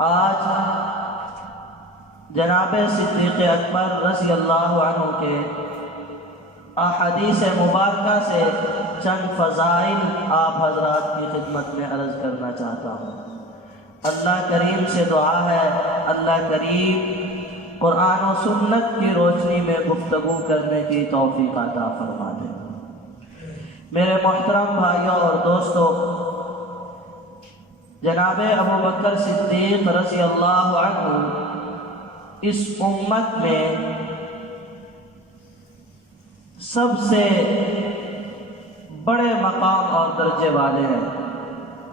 آج جناب صدیق اکبر رضی اللہ عنہ کے احادیث مبارکہ سے چند فضائل آپ حضرات کی خدمت میں عرض کرنا چاہتا ہوں۔ اللہ کریم سے دعا ہے اللہ کریم قرآن و سنت کی روشنی میں گفتگو کرنے کی توفیق عطا فرما دے۔ میرے محترم بھائیوں اور دوستوں، جناب ابوبکر صدیق رضی اللہ عنہ اس امت میں سب سے بڑے مقام اور درجے والے ہیں،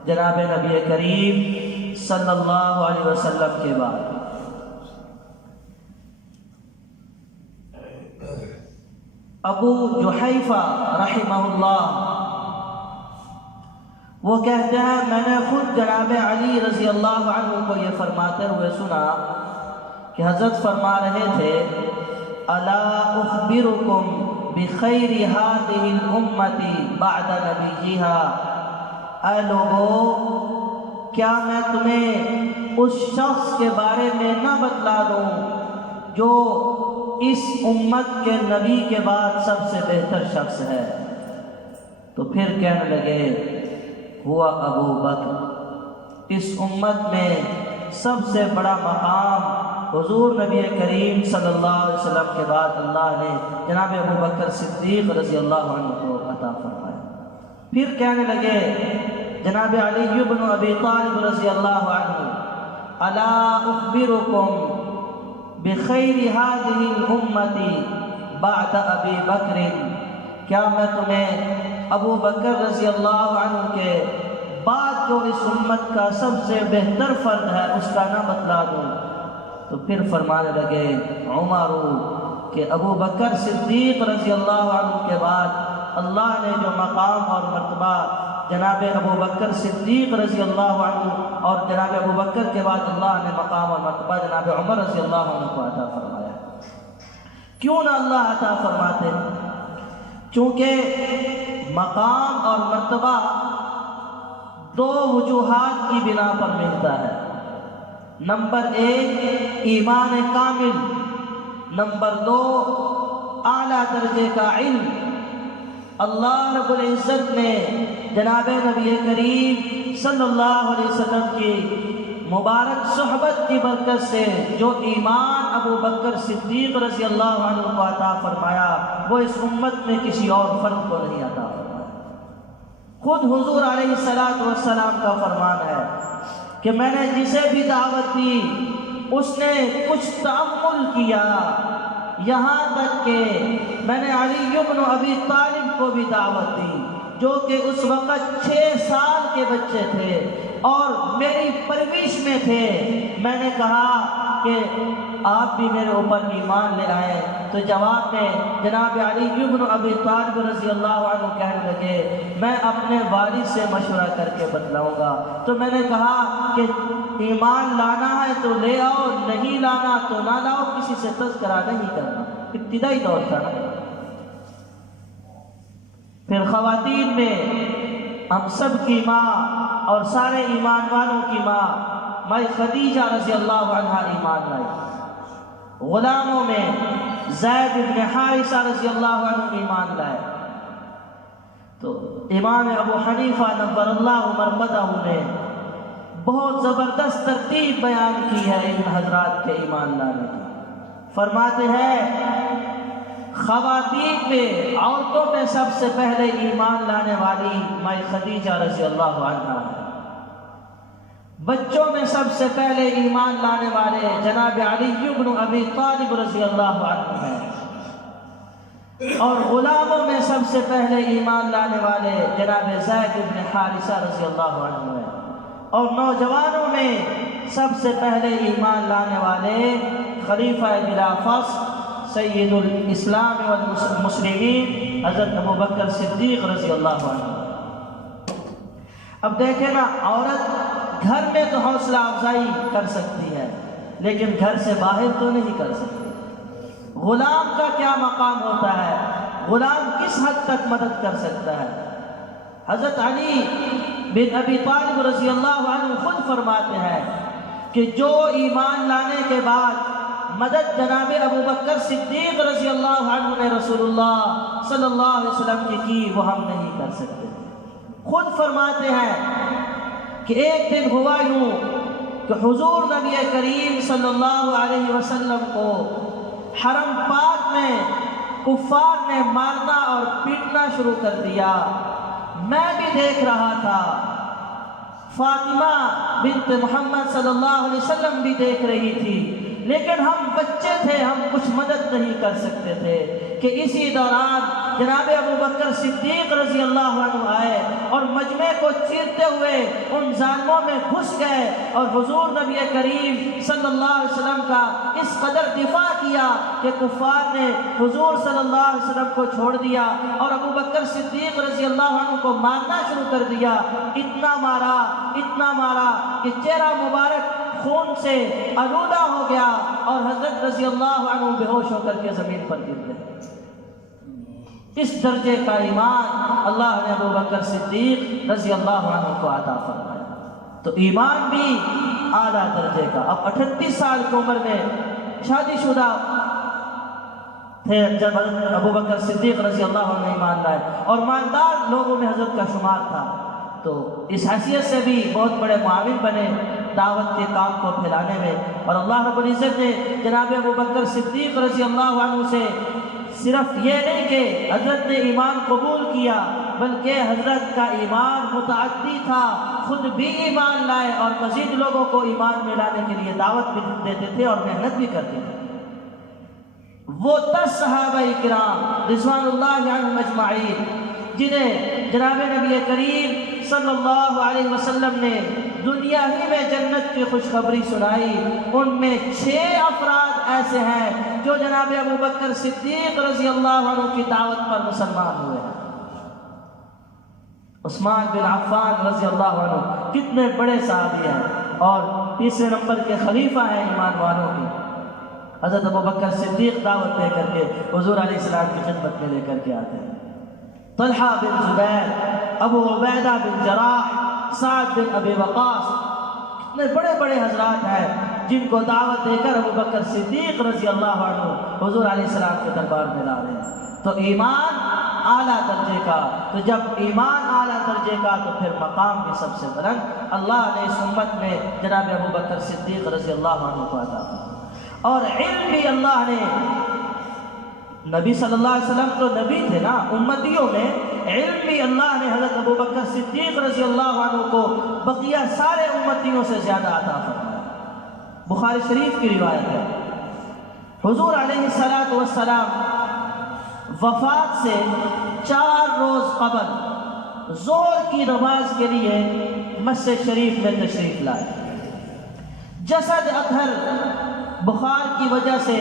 جناب نبی کریم صلی اللہ علیہ وسلم کے بعد۔ ابو جحیفہ رحمہ اللہ وہ کہتے ہیں میں نے خود جناب علی رضی اللہ عنہ کو یہ فرماتے ہوئے سنا کہ حضرت فرما رہے تھے الا اخبرکم بخیر هذه الامة بعد نبیها، اے لوگو کیا میں تمہیں اس شخص کے بارے میں نہ بتلا دوں جو اس امت کے نبی کے بعد سب سے بہتر شخص ہے؟ تو پھر کہنے لگے ہوا ابو بکر، اس امت میں سب سے بڑا مقام حضور نبی کریم صلی اللہ علیہ وسلم کے بعد اللہ نے جناب ابو بکر صدیق رضی اللہ عنہ کو عطا فرمایا۔ پھر کہنے لگے جناب علی بن ابی طالب رضی اللہ عنہ الا اخبرکم بخیر هذه الامة بعد ابی بکر، کیا میں تمہیں ابو بکر رضی اللہ عنہ کے بعد جو اس امت کا سب سے بہتر فرد ہے اس کا نہ بتلا دوں؟ تو پھر فرمانے لگے عمر کہ ابو بکر صدیق رضی اللہ عنہ کے بعد اللہ نے جو مقام اور مرتبہ جناب ابو بکر صدیق رضی اللہ عنہ اور جناب ابو بکر کے بعد اللہ نے مقام اور مرتبہ جناب عمر رضی اللہ عنہ کو عطا فرمایا۔ کیوں نہ اللہ عطا فرماتے؟ چونکہ مقام اور مرتبہ دو وجوہات کی بنا پر ملتا ہے۔ نمبر ایک ایمان کامل، نمبر دو اعلیٰ درجے کا علم۔ اللہ رب العزت نے جناب نبی کریم صلی اللہ علیہ وسلم کی مبارک صحبت کی برکت سے جو ایمان ابو بکر صدیق رضی اللہ عنہ کو عطا فرمایا وہ اس امت میں کسی اور فرد کو نہیں عطا فرمایا۔ خود حضور علیہ السلام کا فرمان ہے کہ میں نے جسے بھی دعوت دی اس نے کچھ تأمل کیا، یہاں تک کہ میں نے علی بن ابی طالب کو بھی دعوت دی جو کہ اس وقت 6 سال کے بچے تھے اور میری پرورش میں تھے۔ میں نے کہا کہ آپ بھی میرے اوپر ایمان لے آئے، تو جواب میں جناب علی بن ابی طالب رضی اللہ عنہ کہنے لگے میں اپنے والد سے مشورہ کر کے بتلاؤں گا۔ تو میں نے کہا کہ ایمان لانا ہے تو لے آؤ، نہیں لانا تو نہ لاؤ، کسی سے تذکرہ نہیں کرنا۔ ابتدائی دور تھا نا۔ پھر خواتین میں ہم سب کی ماں اور سارے ایمان والوں کی ماں ماں خدیجہ رضی اللہ عنہا ایمان لائی۔ غلاموں میں زید بن حارثہ رضی اللہ عنہ ایمان لائے۔ تو امام ابو حنیفہ نور اللہ مرمدہ نے بہت زبردست ترتیب بیان کی ہے ان حضرات کے ایمان لانے کی۔ فرماتے ہیں خواتین میں عورتوں میں سب سے پہلے ایمان لانے والی ماں خدیجہ رضی اللہ عنہا ہے۔ بچوں میں سب سے پہلے ایمان لانے والے جناب علی بن ابی طالب رضی اللہ عنہ ہیں، اور غلاموں میں سب سے پہلے ایمان لانے والے جناب زید بن حارثہ رضی اللہ عنہ ہیں، اور نوجوانوں میں سب سے پہلے ایمان لانے والے خلیفہ بلا فصل سید الاسلام والمسلمین حضرت ابو بکر صدیق رضی اللہ عنہ۔ اب دیکھیں نا، عورت گھر میں تو حوصلہ افزائی کر سکتی ہے لیکن گھر سے باہر تو نہیں کر سکتی۔ غلام کا کیا مقام ہوتا ہے؟ غلام کس حد تک مدد کر سکتا ہے؟ حضرت علی بن ابی طالب رضی اللہ عنہ خود فرماتے ہیں کہ جو ایمان لانے کے بعد مدد جناب ابو بکر صدیق رضی اللہ عنہ نے رسول اللہ صلی اللہ علیہ وسلم کی وہ ہم نہیں کر سکتے۔ خود فرماتے ہیں کہ ایک دن ہوا یوں کہ حضور نبی کریم صلی اللہ علیہ وسلم کو حرم پاک میں کفار نے مارنا اور پیٹنا شروع کر دیا۔ میں بھی دیکھ رہا تھا، فاطمہ بنت محمد صلی اللہ علیہ وسلم بھی دیکھ رہی تھی، لیکن ہم بچے تھے، ہم کچھ مدد نہیں کر سکتے تھے کہ اسی دوران جناب ابو بکر صدیق رضی اللہ عنہ آئے اور مجمع کو چیرتے ہوئے ان ظالموں میں گھس گئے اور حضور نبی کریم صلی اللہ علیہ وسلم کا اس قدر دفاع کیا کہ کفار نے حضور صلی اللہ علیہ وسلم کو چھوڑ دیا اور ابو بکر صدیق رضی اللہ عنہ کو مارنا شروع کر دیا۔ اتنا مارا کہ چہرہ مبارک خون سے آلودہ ہو گیا اور حضرت رضی اللہ عنہ بے ہوش ہو کر کے زمین پر گر گئے۔ اس درجے کا ایمان اللہ نے ابو بکر صدیق رضی اللہ عنہ کو عطا فرمایا۔ تو ایمان بھی اعلیٰ درجے کا۔ اب 38 سال کی عمر میں شادی شدہ تھے جب حضرت ابو بکر صدیق رضی اللہ عنہ ایمان لائے اور مالدار لوگوں میں حضرت کا شمار تھا، تو اس حیثیت سے بھی بہت بڑے معاون بنے دعوت کے کام کو پھیلانے میں۔ اور اللہ رب العزت نے جناب ابو بکر صدیق رضی اللہ عنہ سے صرف یہ نہیں کہ حضرت نے ایمان قبول کیا، بلکہ حضرت کا ایمان متعدی تھا، خود بھی ایمان لائے اور مزید لوگوں کو ایمان میں لانے کے لیے دعوت بھی دیتے تھے اور محنت بھی کرتے تھے۔ وہ 10 صحابہ کرام رضوان اللہ عنہم اجمعین جنہیں جناب نبی کریم صلی اللہ علیہ وسلم نے دنیا ہی میں جنت کی خوشخبری سنائی، ان میں 6 افراد ایسے ہیں جو جناب ابو بکر صدیق رضی اللہ عنہ کی دعوت پر مسلمان ہوئے ہیں۔ عثمان بن عفان رضی اللہ عنہ کتنے بڑے صحابی ہیں اور تیسرے نمبر کے خلیفہ ہیں ایمان والوں کے۔ حضرت ابو بکر صدیق دعوت دے کر کے حضور علیہ السلام کی خدمت میں لے کر کے آتے ہیں۔ طلحہ بن زبیر، ابو عبیدہ بن جراح، سعد بن ابی وقاص، کتنے بڑے بڑے حضرات ہیں جن کو دعوت دے کر ابو بکر صدیق رضی اللہ عنہ حضور علیہ السلام کے دربار میں لا رہے ہیں۔ تو ایمان اعلیٰ درجے کا، تو جب ایمان اعلیٰ درجے کا تو پھر مقام بھی سب سے بلند اللہ نے اس امت میں جناب ابو بکر صدیق رضی اللہ عنہ کو عطا فرمایا۔ اور علم بھی اللہ نے، نبی صلی اللہ علیہ وسلم تو نبی تھے نا، امتیوں میں علم بھی اللہ نے حضرت ابو بکر صدیق رضی اللہ عنہ کو بقیہ سارے امتیوں سے زیادہ عطا فرمایا۔ بخاری شریف کی روایت ہے، حضور علیہ السلام وفات سے 4 روز قبل ظہر کی نماز کے لیے مسجد شریف میں تشریف لائے۔ جسد اطہر بخار کی وجہ سے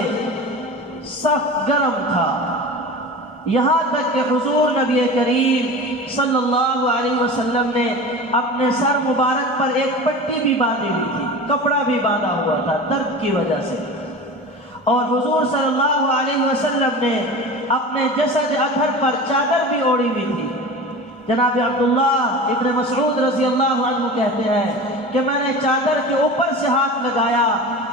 سخت گرم تھا، یہاں تک کہ حضور نبی کریم صلی اللہ علیہ وسلم نے اپنے سر مبارک پر ایک پٹی بھی باندھی ہوئی تھی، کپڑا بھی باندھا ہوا تھا درد کی وجہ سے، اور حضور صلی اللہ علیہ وسلم نے اپنے جسد اطہر پر چادر بھی اوڑھی ہوئی تھی۔ جناب عبداللہ ابن مسعود رضی اللہ عنہ کہتے ہیں کہ میں نے چادر کے اوپر سے ہاتھ لگایا،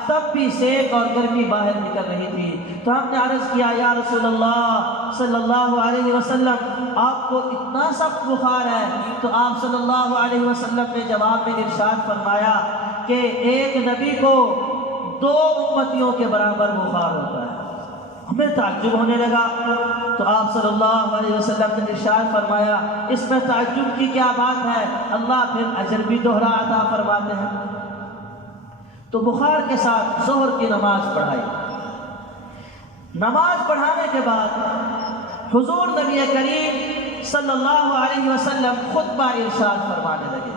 تب بھی سیک اور گرمی باہر نکل رہی تھی، تو ہم نے عرض کیا یا رسول اللہ صلی اللہ علیہ وسلم آپ کو اتنا سخت بخار ہے؟ تو آپ صلی اللہ علیہ وسلم نے جواب میں ارشاد فرمایا کہ ایک نبی کو 2 امتیوں کے برابر بخار ہوتا ہے۔ ہمیں تعجب ہونے لگا، تو آپ صلی اللہ علیہ وسلم نے ارشاد فرمایا اس میں تعجب کی کیا بات ہے، اللہ پھر اجر بھی دوہرا عطا فرماتے ہیں۔ تو بخار کے ساتھ ظہر کی نماز پڑھائی۔ نماز پڑھانے کے بعد حضور نبی کریم صلی اللہ علیہ وسلم خطبہ ارشاد فرمانے لگے۔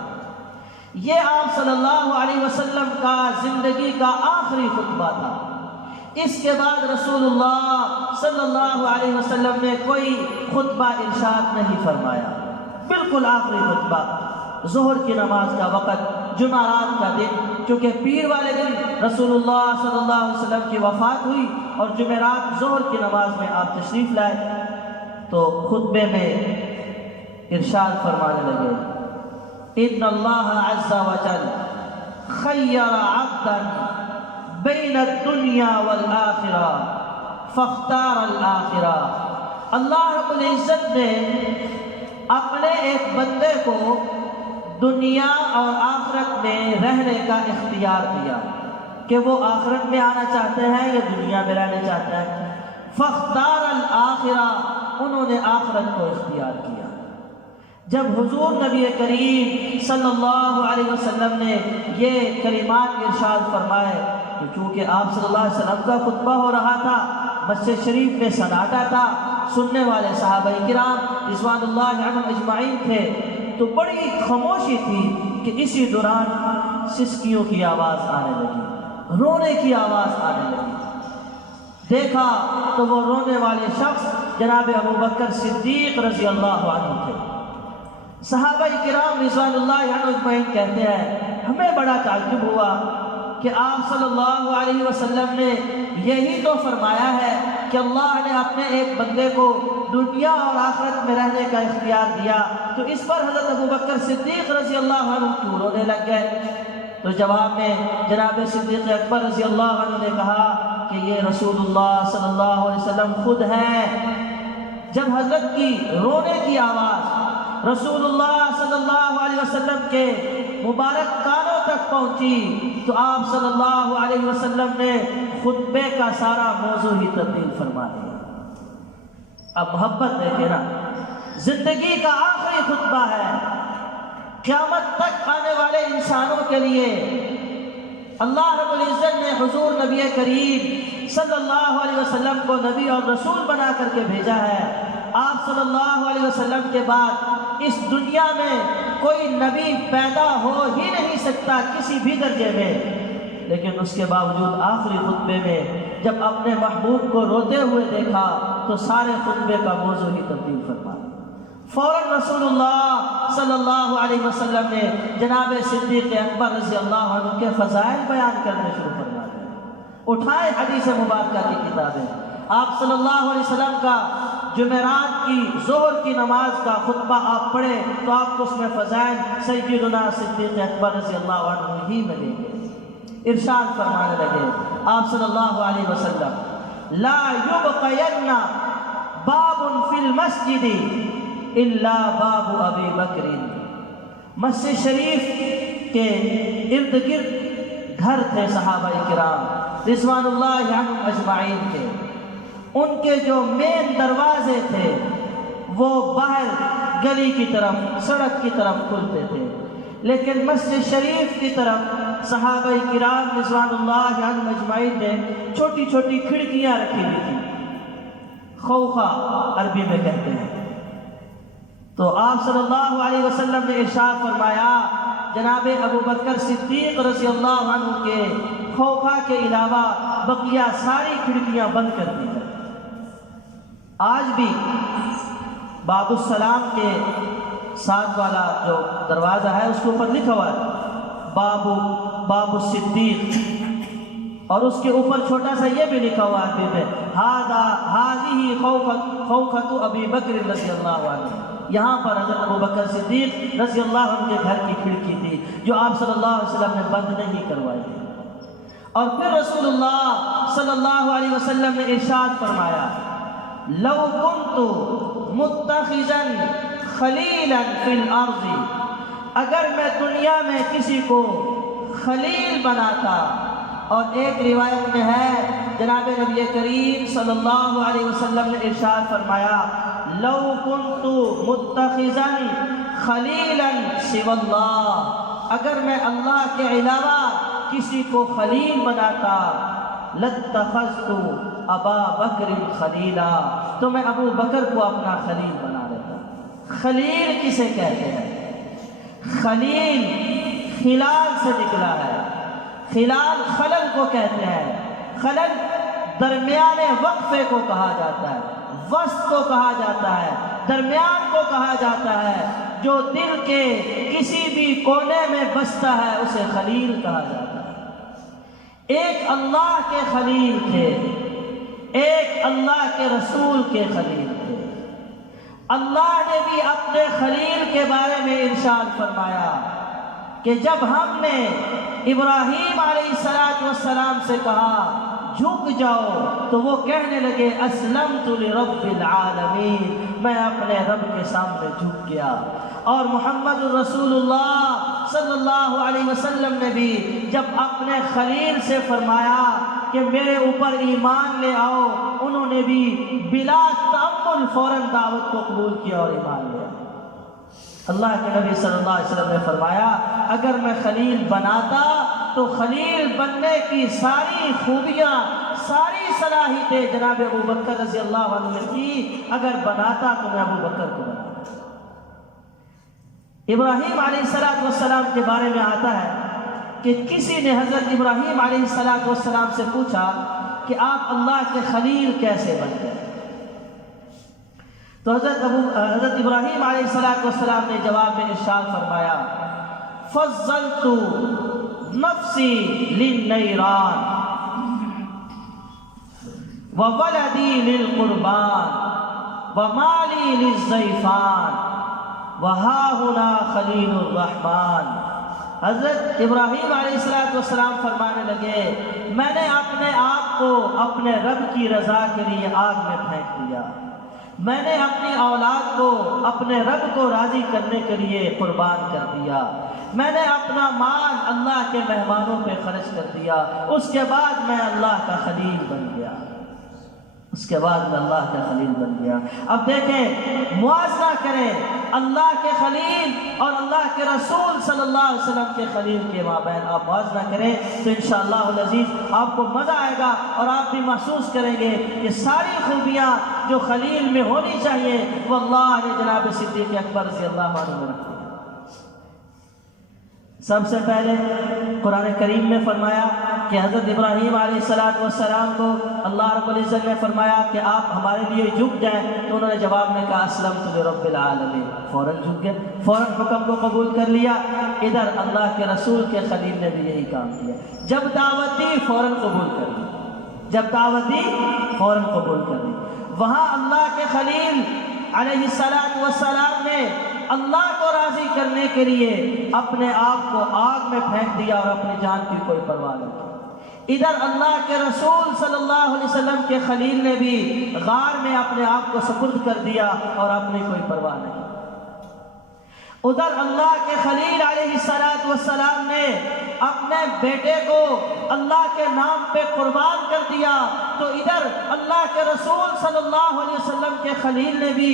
یہ آپ صلی اللہ علیہ وسلم کا زندگی کا آخری خطبہ تھا۔ اس کے بعد رسول اللہ صلی اللہ علیہ وسلم نے کوئی خطبہ ارشاد نہیں فرمایا، بالکل آخری خطبہ۔ ظہر کی نماز کا وقت جمعرات کا دن، کیونکہ پیر والے دن رسول اللہ صلی اللہ علیہ وسلم کی وفات ہوئی اور جمعرات ظہر کی نماز میں آپ تشریف لائے، تو خطبے میں ارشاد فرمانے لگے ان اللہ عز و جل خیر عبدا بین الدنیا والآخرہ فاختار الآخرہ. اللہ رب العزت نے اپنے ایک بندے کو دنیا اور آخرت میں رہنے کا اختیار دیا کہ وہ آخرت میں آنا چاہتے ہیں یا دنیا میں رہنا چاہتے ہیں. فاختار الآخرہ، انہوں نے آخرت کو اختیار کیا. جب حضور نبی کریم صلی اللہ علیہ وسلم نے یہ کلمات ارشاد فرمائے تو چونکہ آپ صلی اللہ علیہ وسلم کا خطبہ ہو رہا تھا، مسجد شریف میں سناٹا تھا، سننے والے صحابہ کرام رضوان اللہ عنہم اجمعین تھے، تو بڑی خاموشی تھی کہ اسی دوران سسکیوں کی آواز آنے لگی، رونے کی آواز آنے لگی. دیکھا تو وہ رونے والے شخص جناب ابوبکر صدیق رضی اللہ عنہ تھے. صحابہ کرام رضوان اللہ عنہم اجمعین کہتے ہیں ہمیں بڑا تعجب ہوا کہ آپ صلی اللہ علیہ وسلم نے یہی تو فرمایا ہے کہ اللہ نے اپنے ایک بندے کو دنیا اور آخرت میں رہنے کا اختیار دیا، تو اس پر حضرت ابوبکر صدیق رضی اللہ عنہ کیوں رونے لگ گئے؟ تو جواب میں جناب صدیق اکبر رضی اللہ عنہ نے کہا کہ یہ رسول اللہ صلی اللہ علیہ وسلم خود ہیں. جب حضرت کی رونے کی آواز رسول اللہ صلی اللہ علیہ وسلم کے مبارک کانوں تک پہنچی تو آپ صلی اللہ علیہ وسلم نے خطبے کا سارا موضوع ہی تبدیل فرما دیا. اب محبت دیکھیں نا، زندگی کا آخری خطبہ ہے، قیامت تک آنے والے انسانوں کے لیے اللہ رب العزت نے حضور نبی کریم صلی اللہ علیہ وسلم کو نبی اور رسول بنا کر کے بھیجا ہے. آپ صلی اللہ علیہ وسلم کے بعد اس دنیا میں کوئی نبی پیدا ہو ہی نہیں سکتا کسی بھی درجے میں، لیکن اس کے باوجود آخری خطبے میں جب اپنے محبوب کو روتے ہوئے دیکھا تو سارے خطبے کا موضوع ہی تبدیل فرما. فوراً رسول اللہ صلی اللہ علیہ وسلم نے جناب صدیق اکبر رضی اللہ عنہ کے فضائل بیان کرنے شروع فرما دیا. اٹھائے حدیث مبارکہ کی کتابیں، آپ صلی اللہ علیہ وسلم کا جمعرات کی ظہر کی نماز کا خطبہ آپ پڑھیں تو آپ کو اس میں فضائل سیدنا صدیق اکبر رضی اللہ عنہ ہی ملیں گے. ارشاد فرمانے لگے آپ صلی اللہ علیہ وسلم لا یبقین باب فی المسجد الا باب ابی بکر. مسجد شریف کے ارد گرد گھر تھے صحابہ کرام رضوان اللہ عنہم اجمعین کے، ان کے جو مین دروازے تھے وہ باہر گلی کی طرف سڑک کی طرف کھلتے تھے، لیکن مسجد شریف کی طرف صحابہ کرام رضوان اللہ عنہم اجمعین نے چھوٹی چھوٹی کھڑکیاں رکھی ہوئی تھیں، خوخہ عربی میں کہتے ہیں. تو آپ صلی اللہ علیہ وسلم نے ارشاد فرمایا جناب ابوبکر صدیق رضی اللہ عنہ کے خوخہ کے علاوہ بقیہ ساری کھڑکیاں بند کر دی جائیں. آج بھی باب السلام کے ساتھ والا جو دروازہ ہے اس کے اوپر لکھا ہوا ہے باب الصدیق، اور اس کے اوپر چھوٹا سا یہ بھی لکھا ہوا ہے ہذہ خوخۃ ابی بکر رضی اللہ عنہ. یہاں پر حضرت ابوبکر صدیق رضی اللہ عنہ کے گھر کی کھڑکی تھی جو آپ صلی اللہ علیہ وسلم نے بند نہیں کروائی. اور پھر رسول اللہ صلی اللہ علیہ وسلم نے ارشاد فرمایا لو كنت متخذا خلیلا فی الارض، اگر میں دنیا میں کسی کو خلیل بناتا. اور ایک روایت میں ہے جناب نبی کریم صلی اللہ علیہ وسلم نے ارشاد فرمایا لو كنت متخذا خلیلا سوى اللہ، اگر میں اللہ کے علاوہ کسی کو خلیل بناتا لاتخذت ابا بکر خلیلا، تو میں ابو بکر کو اپنا خلیل بنا لیتا. خلیل کسے کہتے ہیں؟ خلیل خلال سے نکلا ہے. خلال خلل کو کہتے ہیں. خلل درمیانے وقفے کو کہا جاتا ہے، وسط کو کہا جاتا ہے، درمیان کو کہا جاتا ہے. جو دل کے کسی بھی کونے میں بستا ہے اسے خلیل کہا جاتا ہے. ایک اللہ کے خلیل تھے، ایک اللہ کے رسول کے خلیل تھے. اللہ نے بھی اپنے خلیل کے بارے میں ارشاد فرمایا کہ جب ہم نے ابراہیم علیہ السلام سے کہا جھک جاؤ، تو وہ کہنے لگے اسلمت لرب العالمین، میں اپنے رب کے سامنے جھک گیا۔ اور محمد رسول اللہ صلی اللہ علیہ وسلم نے بھی جب اپنے خلیل سے فرمایا کہ میرے اوپر ایمان لے آؤ، انہوں نے بھی بلا تأمل فوراً دعوت کو قبول کیا اور ایمان لیا۔ اللہ کے نبی صلی اللہ علیہ وسلم نے فرمایا اگر میں خلیل بناتا تو خلیل بننے کی ساری خوبیاں، ساری صلاحیتیں جناب ابو بکر رضی اللہ عنہ میں تھی، اگر بناتا تو میں ابو بکر کو بناتا۔ ابراہیم علیہ السلام کے بارے میں آتا ہے کہ کسی نے حضرت ابراہیم علیہ السلام سے پوچھا کہ آپ اللہ کے خلیل کیسے بن گئے؟ تو حضرت ابراہیم علیہ السلام نے جواب میں ارشاد فرمایا فضلت نفسی للنیران وولدی للقربان ومالی للضیفان وہاہنا خلیل الرحمن۔ حضرت ابراہیم علیہ السلام فرمانے لگے میں نے اپنے آپ کو اپنے رب کی رضا کے لیے آگ میں پھینک دیا، میں نے اپنی اولاد کو اپنے رب کو راضی کرنے کے لیے قربان کر دیا، میں نے اپنا مال اللہ کے مہمانوں پہ خرچ کر دیا، اس کے بعد میں اللہ کا خلیل بن گیا، اس کے بعد میں اللہ کا خلیل بن گیا۔ اب دیکھیں موازنہ کریں اللہ کے خلیل اور اللہ کے رسول صلی اللہ علیہ وسلم کے خلیل کے مابین آپ موازنہ کریں تو انشاءاللہ العزیز آپ کو مزہ آئے گا اور آپ بھی محسوس کریں گے کہ ساری خوبیاں جو خلیل میں ہونی چاہیے وہ اللہ نے جناب صدیق اکبر رضی اللہ عنہ میں رکھی۔ سب سے پہلے قرآن کریم میں فرمایا کہ حضرت ابراہیم علیہ السلام کو اللہ رب العزت نے فرمایا کہ آپ ہمارے لیے جھک جائیں، تو انہوں نے جواب میں کہا اسلمت لرب العالمین، فوراً جھک گئے، فوراً حکم کو قبول کر لیا۔ ادھر اللہ کے رسول کے خلیل نے بھی یہی کام کیا، جب دعوت دی فوراً قبول کر لی، جب دعوت دی فوراً قبول کر لی۔ وہاں اللہ کے خلیل علیہ السلام نے اللہ کو راضی کرنے کے لیے اپنے آپ کو آگ میں پھینک دیا اور اپنی جان کی کوئی پرواہ نہیں کی۔ ادھر اللہ کے رسول صلی اللہ علیہ وسلم کے خلیل نے بھی غار میں اپنے آپ کو سپرد کر دیا اور اپنی کوئی پرواہ نہیں۔ ادھر اللہ کے خلیل علیہ السلام نے اپنے بیٹے کو اللہ کے نام پہ قربان کر دیا، تو ادھر اللہ کے رسول صلی اللہ علیہ وسلم کے خلیل نے بھی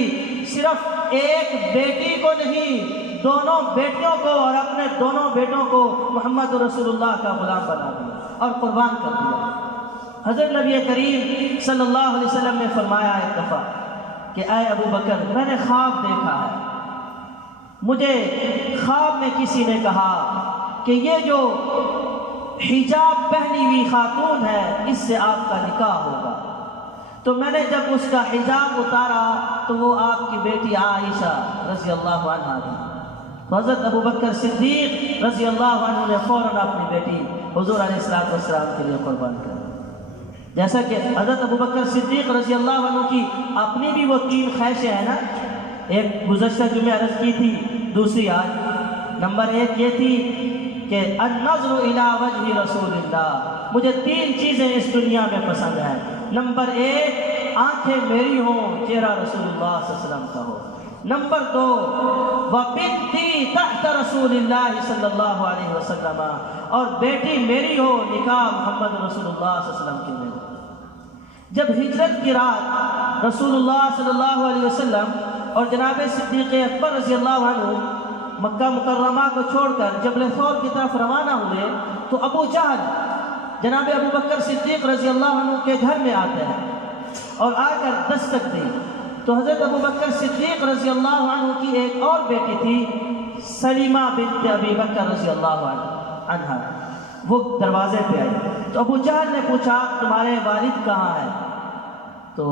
صرف ایک بیٹی کو نہیں، دونوں بیٹیوں کو اور اپنے دونوں بیٹوں کو محمد رسول اللہ کا غلام بنا دیا اور قربان کر دیا۔ حضرت نبی کریم صلی اللہ علیہ وسلم نے فرمایا ایک دفعہ کہ اے ابو بکر میں نے خواب دیکھا ہے، مجھے خواب میں کسی نے کہا کہ یہ جو حجاب پہنی ہوئی خاتون ہے اس سے آپ کا نکاح ہوگا، تو میں نے جب اس کا حجاب اتارا تو وہ آپ کی بیٹی عائشہ رضی اللہ عنہا تھی۔ تو حضرت ابو بکر صدیق رضی اللہ عنہ نے فوراً اپنی بیٹی حضور علیہ السلام کے لیے قربان کر دی۔ جیسا کہ حضرت ابو بکر صدیق رضی اللہ عنہ کی اپنی بھی وہ 3 خواہشیں ہیں نا، ایک گزشتہ جمعہ عرض کی تھی، دوسری آج۔ نمبر 1 یہ تھی کہ النظر الی وجہ رسول اللہ، مجھے 3 چیزیں اس دنیا میں پسند ہیں۔ نمبر 1 آنکھیں میری ہوں، چہرہ رسول اللہ صلی اللہ علیہ وسلم کا ہو۔ نمبر 2 وبنتی تحت رسول اللہ صلی اللہ علیہ وسلم، اور بیٹی میری ہو، نکاح محمد رسول اللہ صلی اللہ علیہ وسلم کی میں۔ جب ہجرت کی رات رسول اللہ صلی اللہ علیہ وسلم اور جناب صدیق اکبر رضی اللہ عنہ مکہ مکرمہ کو چھوڑ کر جبل ثور کی طرف روانہ ہوئے تو ابو جہل جناب ابو بکر صدیق رضی اللہ عنہ کے گھر میں آتے ہیں اور آ کر دستک دی، تو حضرت ابو بکر صدیق رضی اللہ عنہ کی ایک اور بیٹی تھی سلیمہ بنت ابی بکر رضی اللہ عنہ، وہ دروازے پہ آئی۔ تو ابو جہل نے پوچھا تمہارے والد کہاں ہیں؟ تو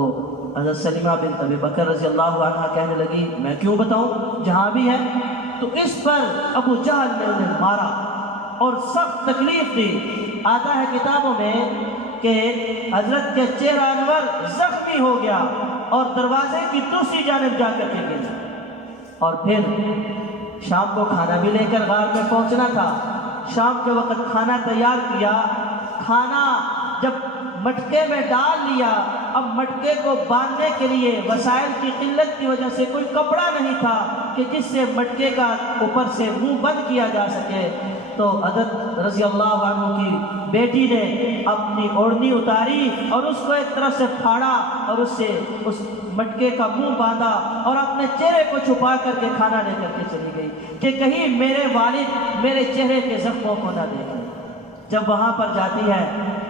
حضرت سلیمہ بنت ابی بکر رضی اللہ عنہ کہنے لگی میں کیوں بتاؤں، جہاں بھی ہے۔ تو اس پر ابو جہل نے انہیں مارا اور سخت تکلیف دی۔ آتا ہے کتابوں میں کہ حضرت کے چہرہ انور زخمی ہو گیا اور دروازے کی دوسری جانب جا کر کے گرا، اور پھر شام کو کھانا بھی لے کر غار میں پہنچنا تھا، شام کے وقت کھانا تیار کیا، کھانا جب مٹکے میں ڈال لیا، اب مٹکے کو باندھنے کے لیے وسائل کی قلت کی وجہ سے کوئی کپڑا نہیں تھا کہ جس سے مٹکے کا اوپر سے منہ بند کیا جا سکے، تو حضرت رضی اللہ عنہ کی بیٹی نے اپنی اوڑھنی اتاری اور اس کو ایک طرف سے پھاڑا اور اس سے اس مٹکے کا منہ باندھا اور اپنے چہرے کو چھپا کر کے کھانا لے کر کے چلی گئی کہ کہیں میرے والد میرے چہرے کے زخموں کو نہ دیکھیں۔ جب وہاں پر جاتی ہے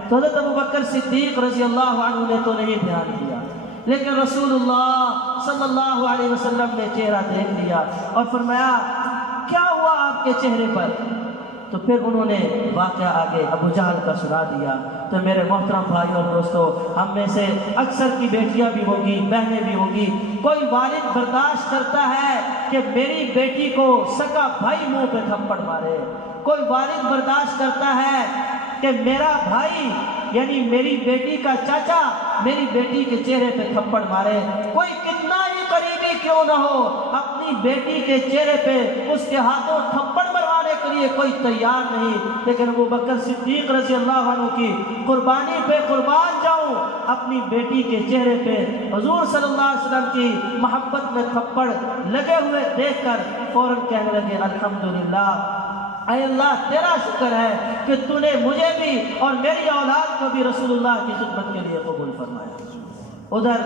تو حضرت ابوبکر صدیق رضی اللہ عنہ نے تو نہیں دھیان دیا، لیکن رسول اللہ صلی اللہ علیہ وسلم نے چہرہ دیکھ لیا اور فرمایا کیا ہوا آپ کے چہرے پر؟ تو پھر انہوں نے واقعہ آگے ابو جہل کا سنا دیا۔ تو میرے محترم بھائی اور دوستو، ہم میں سے اکثر کی بیٹیاں بھی ہوگی، بہنیں بھی ہوگی، کوئی والد برداشت کرتا ہے کہ میری بیٹی کو سگا بھائی منہ پہ تھپڑ مارے، کوئی والد برداشت کرتا ہے کہ میرا بھائی یعنی میری بیٹی کا چاچا میری بیٹی کے چہرے پہ تھپڑ مارے، کوئی کتنا ہی قریبی کیوں نہ ہو اپنی بیٹی کے چہرے پہ اس کے ہاتھوں تھپڑ مروانے کے لیے کوئی تیار نہیں، لیکن ابوبکر صدیق رضی اللہ عنہ کی قربانی پہ قربان جاؤں، اپنی بیٹی کے چہرے پہ حضور صلی اللہ علیہ وسلم کی محبت میں تھپڑ لگے ہوئے دیکھ کر فوراً کہنے لگے الحمدللہ، اے اللہ تیرا شکر ہے کہ تو نے مجھے بھی اور میری اولاد کو بھی رسول اللہ کی خدمت کے لیے قبول فرمایا۔ ادھر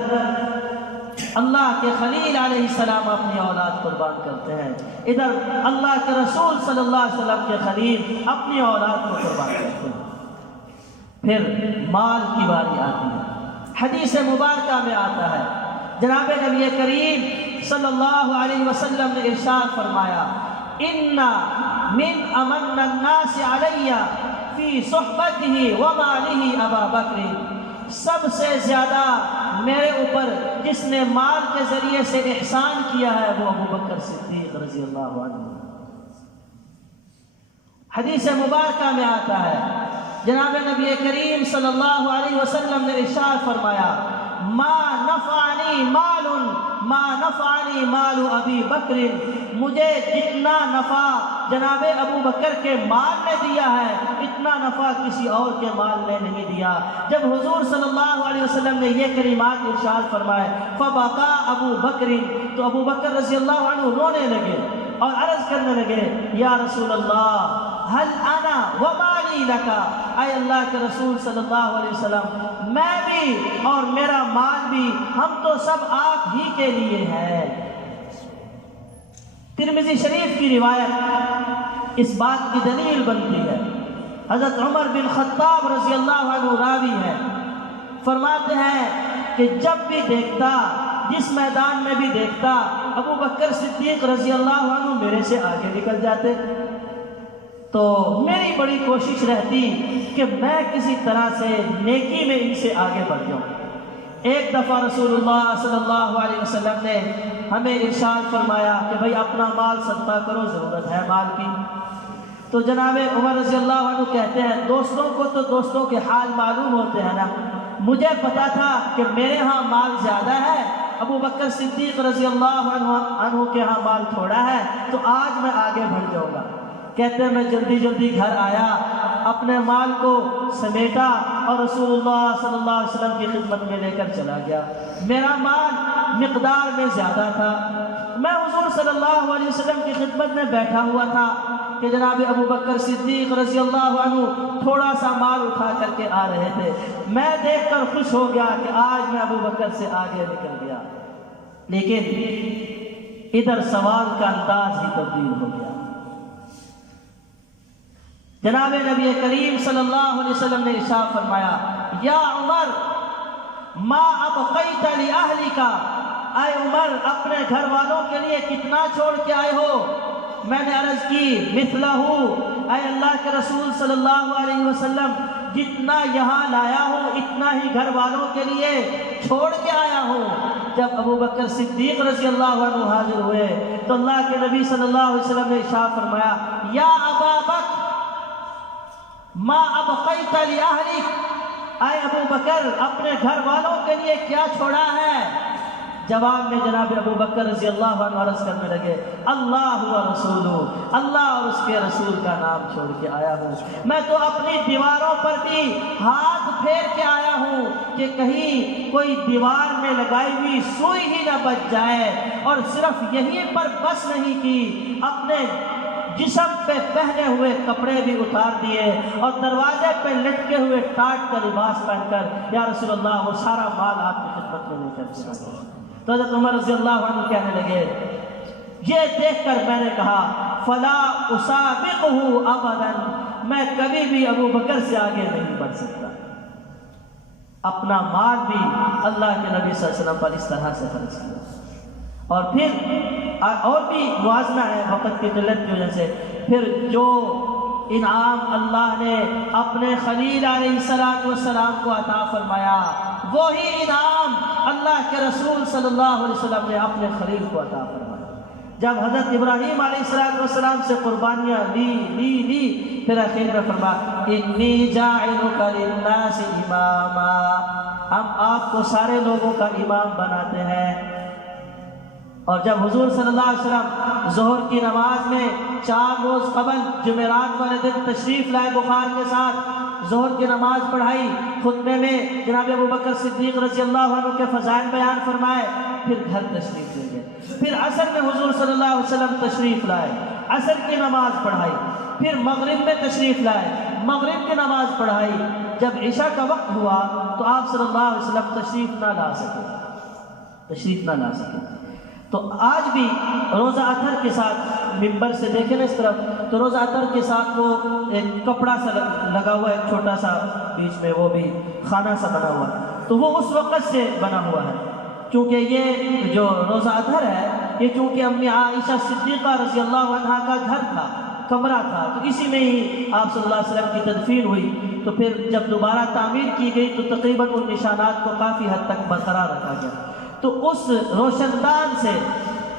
اللہ کے خلیل علیہ السلام اپنی اولاد قربان کرتے ہیں، ادھر اللہ کے رسول صلی اللہ علیہ وسلم کے خلیل اپنی اولاد کو قربان کرتے ہیں۔ پھر مال کی باری آتی ہے، حدیث مبارکہ میں آتا ہے، جناب نبی کریم صلی اللہ علیہ وسلم نے ارشاد فرمایا ان من امن الناس علی فی صحبتہ ومالہ ابا بکر، سب سے زیادہ میرے اوپر جس نے مال کے ذریعے سے احسان کیا ہے وہ ابوبکر صدیق رضی اللہ عنہ۔ حدیث مبارکہ میں آتا ہے، جناب نبی کریم صلی اللہ علیہ وسلم نے ارشاد فرمایا ما نفعنی مال ابی بکر، مجھے جتنا نفع جناب ابو بکر کے مال نے دیا ہے اتنا نفع کسی اور کے مال نے نہیں دیا۔ جب حضور صلی اللہ علیہ وسلم نے یہ کلمات ارشاد فرمائے فبکا ابو بکر، تو ابو بکر رضی اللہ عنہ رونے لگے اور عرض کرنے لگے یا رسول اللہ هل انا ومالی لکا، اے اللہ کے رسول صلی اللہ علیہ وسلم میں بھی اور میرا مال بھی ہم تو سب آپ ہی کے لیے ہے۔ ترمذی شریف کی روایت اس بات کی دلیل بنتی ہے، حضرت عمر بن خطاب رضی اللہ عنہ راوی ہے، فرماتے ہیں کہ جب بھی دیکھتا جس میدان میں بھی دیکھتا ابو بکر صدیق رضی اللہ عنہ میرے سے آگے نکل جاتے تو میری بڑی کوشش رہتی کہ میں کسی طرح سے نیکی میں ان سے آگے بڑھ جاؤں۔ ایک دفعہ رسول اللہ صلی اللہ علیہ وسلم نے ہمیں ارشاد فرمایا کہ بھئی اپنا مال صدقہ کرو، ضرورت ہے مال کی۔ تو جناب عمر رضی اللہ عنہ کہتے ہیں دوستوں کو تو دوستوں کے حال معلوم ہوتے ہیں نا، مجھے پتا تھا کہ میرے ہاں مال زیادہ ہے، ابو بکر صدیق رضی اللہ عنہ کے ہاں مال تھوڑا ہے، تو آج میں آگے بڑھ جاؤں گا۔ کہتے ہیں میں جلدی جلدی گھر آیا، اپنے مال کو سمیٹا اور رسول اللہ صلی اللہ علیہ وسلم کی خدمت میں لے کر چلا گیا۔ میرا مال مقدار میں زیادہ تھا، میں حضور صلی اللہ علیہ وسلم کی خدمت میں بیٹھا ہوا تھا کہ جناب ابو بکر صدیق رضی اللہ عنہ تھوڑا سا مال اٹھا کر کے آ رہے تھے، میں دیکھ کر خوش ہو گیا کہ آج میں ابو بکر سے آگے نکل گیا، لیکن ادھر سوال کا انداز ہی تبدیل ہو گیا۔ جناب نبی کریم صلی اللہ علیہ وسلم نے ارشاد فرمایا یا عمر ما ابقیت لأہلک، اے عمر اپنے گھر والوں کے لیے کتنا چھوڑ کے آئے ہو؟ میں نے عرض کی مثلہ، اے اللہ کے رسول صلی اللہ علیہ وسلم جتنا یہاں لایا ہوں اتنا ہی گھر والوں کے لیے چھوڑ کے آیا ہوں۔ جب ابو بکر صدیق رضی اللہ عنہ حاضر ہوئے تو اللہ کے نبی صلی اللہ علیہ وسلم نے ارشاد فرمایا یا ابا بکر ما ابقیت لأہلک، اے ابو بکر اپنے گھر والوں کے لیے کیا چھوڑا ہے؟ جواب میں جناب ابو بکر رضی اللہ عنہ عرض کرنے لگے اللہ و رسولہ، اللہ اور اس کے رسول کا نام چھوڑ کے آیا ہوں، میں تو اپنی دیواروں پر بھی ہاتھ پھیر کے آیا ہوں کہ کہیں کوئی دیوار میں لگائی ہوئی سوئی ہی نہ بچ جائے، اور صرف یہیں پر بس نہیں کی، اپنے جسم پہ پہنے ہوئے کپڑے بھی اتار دیے اور دروازے پہ لٹکے ہوئے ٹاٹ کا لباس پہن کر یا رسول اللہ وہ سارا مال آپ کی خدمت میں لے کر چلا۔ تو حضرت عمر رضی اللہ عنہ کہنے لگے، یہ دیکھ کر میں نے کہا فلا اسابقہ ابدا، میں کبھی بھی ابو بکر سے آگے نہیں بڑھ سکتا۔ اپنا مال بھی اللہ کے نبی صلی اللہ علیہ وسلم پر اس طرح سے خرچ کیا۔ اور پھر اور بھی موازنہ ہے وقت کی قلت کی وجہ سے، پھر جو انعام اللہ نے اپنے خلیل علیہ السلام کو عطا فرمایا، وہی انعام اللہ کے رسول صلی اللہ علیہ وسلم نے اپنے خلیل کو عطا فرمایا۔ جب حضرت ابراہیم علیہ السلام سے قربانیاں لی پھر آخر میں فرمایا انی جاعلک للناس اماما، ہم آپ کو سارے لوگوں کا امام بناتے ہیں۔ اور جب حضور صلی اللہ علیہ وسلم ظہر کی نماز میں 4 روز قبل جمعرات والے دن تشریف لائے بخار کے ساتھ، ظہر کی نماز پڑھائی، خطبے میں جناب ابو بکر صدیق رضی اللہ عنہ کے فضائل بیان فرمائے، پھر گھر تشریف لے گئے۔ پھر عصر میں حضور صلی اللہ علیہ وسلم تشریف لائے، عصر کی نماز پڑھائی، پھر مغرب میں تشریف لائے، مغرب کی نماز پڑھائی۔ جب عشاء کا وقت ہوا تو آپ صلی اللہ علیہ وسلم تشریف نہ لا سکے۔ تو آج بھی روزہ اطہر کے ساتھ ممبر سے دیکھیں نا اس طرف، تو روزہ اطہر کے ساتھ وہ ایک کپڑا سا لگا ہوا ہے، ایک چھوٹا سا بیچ میں وہ بھی خانہ سا بنا ہوا ہے، تو وہ اس وقت سے بنا ہوا ہے، کیونکہ یہ جو روزہ اطہر ہے یہ چونکہ امی عائشہ صدیقہ رضی اللہ عنہا کا گھر تھا، کمرہ تھا، تو اسی میں ہی آپ صلی اللہ علیہ وسلم کی تدفین ہوئی۔ تو پھر جب دوبارہ تعمیر کی گئی تو تقریباً ان نشانات کو کافی حد تک برقرار رکھا گیا۔ تو اس روشن دان سے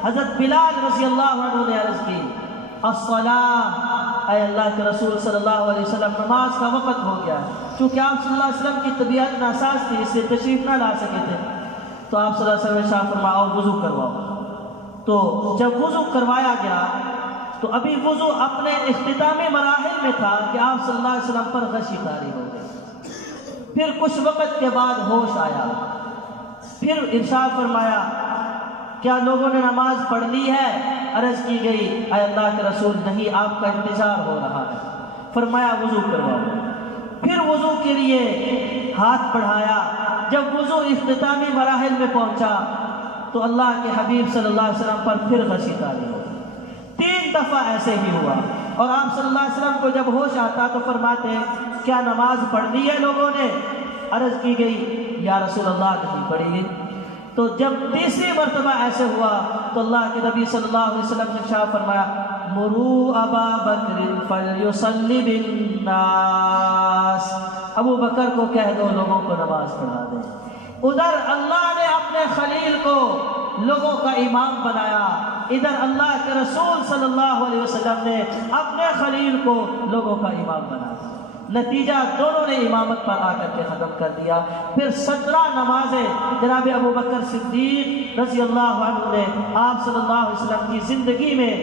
حضرت بلال رضی اللہ عنہ نے عرض کی الصلاۃ، اے اللہ کے رسول صلی اللہ علیہ وسلم نماز کا وقت ہو گیا ہے۔ چونکہ آپ صلی اللہ علیہ وسلم کی طبیعت ناساز تھی، اس لیے تشریف نہ لا سکے تھے، تو آپ صلی اللہ علیہ وسلم نے شاہ فرمایا وضو کرواؤ۔ تو جب وضو کروایا گیا تو ابھی وضو اپنے اختتامی مراحل میں تھا کہ آپ صلی اللہ علیہ وسلم پر غشی طاری ہو گئی۔ پھر کچھ وقت کے بعد ہوش آیا، پھر ارشاد فرمایا کیا لوگوں نے نماز پڑھ لی ہے؟ عرض کی گئی اے اللہ کے رسول نہیں، آپ کا انتظار ہو رہا ہے۔ فرمایا وضو کرواؤ۔ پھر وضو کے لیے ہاتھ بڑھایا، جب وضو اختتامی مراحل میں پہنچا تو اللہ کے حبیب صلی اللہ علیہ وسلم پر پھر غشی طاری ہو۔ 3 دفعہ ایسے ہی ہوا، اور آپ صلی اللہ علیہ وسلم کو جب ہوش آتا تو فرماتے کیا نماز پڑھ لی ہے لوگوں نے؟ عرض کی گئی یا رسول اللہ نہیں پڑھی گئی۔ تو جب تیسری مرتبہ ایسے ہوا تو اللہ کے نبی صلی اللہ علیہ وسلم نے ارشاد فرمایا مروا ابا بکر فلیصلی بالناس، ابو بکر کو کہہ دو لوگوں کو نماز پڑھا دیں۔ ادھر اللہ نے اپنے خلیل کو لوگوں کا امام بنایا، ادھر اللہ کے رسول صلی اللہ علیہ وسلم نے اپنے خلیل کو لوگوں کا امام بنایا۔ نتیجہ دونوں نے امامت پر آ کر کے ختم کر دیا۔ پھر 17 نمازیں جناب ابو بکر صدیق رضی اللہ عنہ نے آپ صلی اللہ علیہ وسلم کی زندگی میں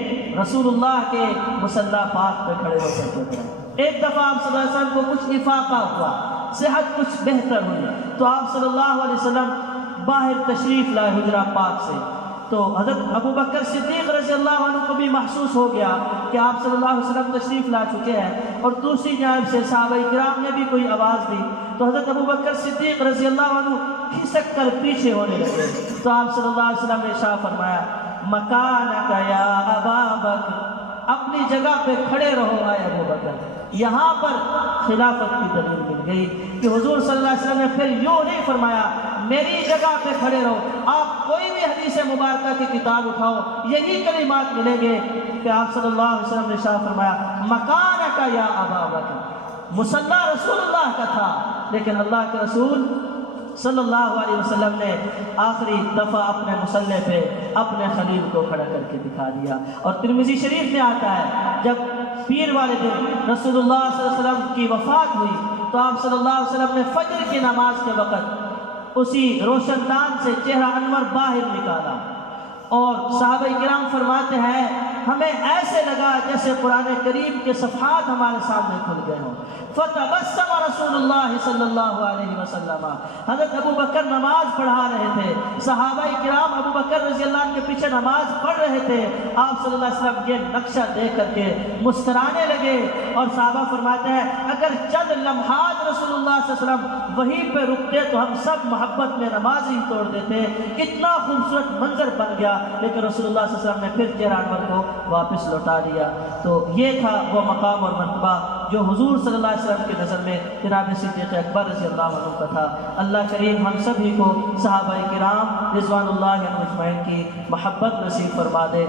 رسول اللہ کے مصلی پاک پہ کھڑے ہو کر کے پڑھائے۔ ایک دفعہ آپ صلی اللہ علیہ وسلم کو کچھ افاقہ ہوا، صحت کچھ بہتر ہوئی، تو آپ صلی اللہ علیہ وسلم باہر تشریف لائے حجرہ پاک سے، تو حضرت ابو بکر صدیق رضی اللہ عنہ کو بھی محسوس ہو گیا کہ آپ صلی اللہ علیہ وسلم تشریف لا چکے ہیں، اور دوسری جانب سے صحابہ کرام نے بھی کوئی آواز دی، تو حضرت ابو بکر صدیق رضی اللہ عنہ کھسک کر پیچھے ہونے لگے، تو آپ صلی اللہ علیہ وسلم نے ارشاد فرمایا مکانک یا ابا بکر، اپنی جگہ پہ کھڑے رہو اے ابو بکر۔ یہاں پر خلافت کی دلیل مل گئی کہ حضور صلی اللہ علیہ وسلم نے پھر یوں نہیں فرمایا میری جگہ پہ کھڑے رہو، آپ کوئی بھی حدیث مبارکہ کی کتاب اٹھاؤ یہی کلمات ملیں گے کہ آپ صلی اللہ علیہ وسلم نے ارشاد فرمایا مکانک یا ابا بکر۔ مصلی رسول اللہ کا تھا، لیکن اللہ کے رسول صلی اللہ علیہ وسلم نے آخری دفعہ اپنے مصلی پہ اپنے خلیل کو کھڑا کر کے دکھا دیا۔ اور ترمذی شریف میں آتا ہے جب پیر والے دن رسول اللہ صلی اللہ علیہ وسلم کی وفات ہوئی تو آپ صلی اللہ علیہ وسلم نے فجر کی نماز کے وقت اسی روشن دان سے چہرہ انور باہر نکالا، اور صحابہ کرام فرماتے ہیں ہمیں ایسے لگا جیسے قرآن کریم کے صفحات ہمارے سامنے کھل گئے ہوں۔ فتبسم رسول اللہ صلی اللہ علیہ وسلم، حضرت ابو بکر نماز پڑھا رہے تھے، صحابہ کرام ابو بکر رضی اللہ عنہ کے پیچھے نماز پڑھ رہے تھے، آپ صلی اللہ علیہ وسلم یہ نقشہ دیکھ کر کے مسکرانے لگے، اور صحابہ فرماتے ہیں اگر چند لمحات رسول اللہ صلی اللہ علیہ وسلم وہیں پہ رکتے تو ہم سب محبت میں نماز ہی توڑ دیتے، کتنا خوبصورت منظر بن گیا، لیکن رسول اللہ صلی اللہ علیہ وسلم نے پھر چہرہ انور کو واپس لوٹا دیا۔ تو یہ تھا وہ مقام اور مرتبہ جو حضور صلی اللہ علیہ وسلم کی نظر میں جناب صدیق اکبر رضی اللہ عنہ کا تھا۔ اللہ کریم ہم سبھی کو صحابہ کرام رضوان اللہ علیہم اجمعین کی محبت نصیب فرما دے۔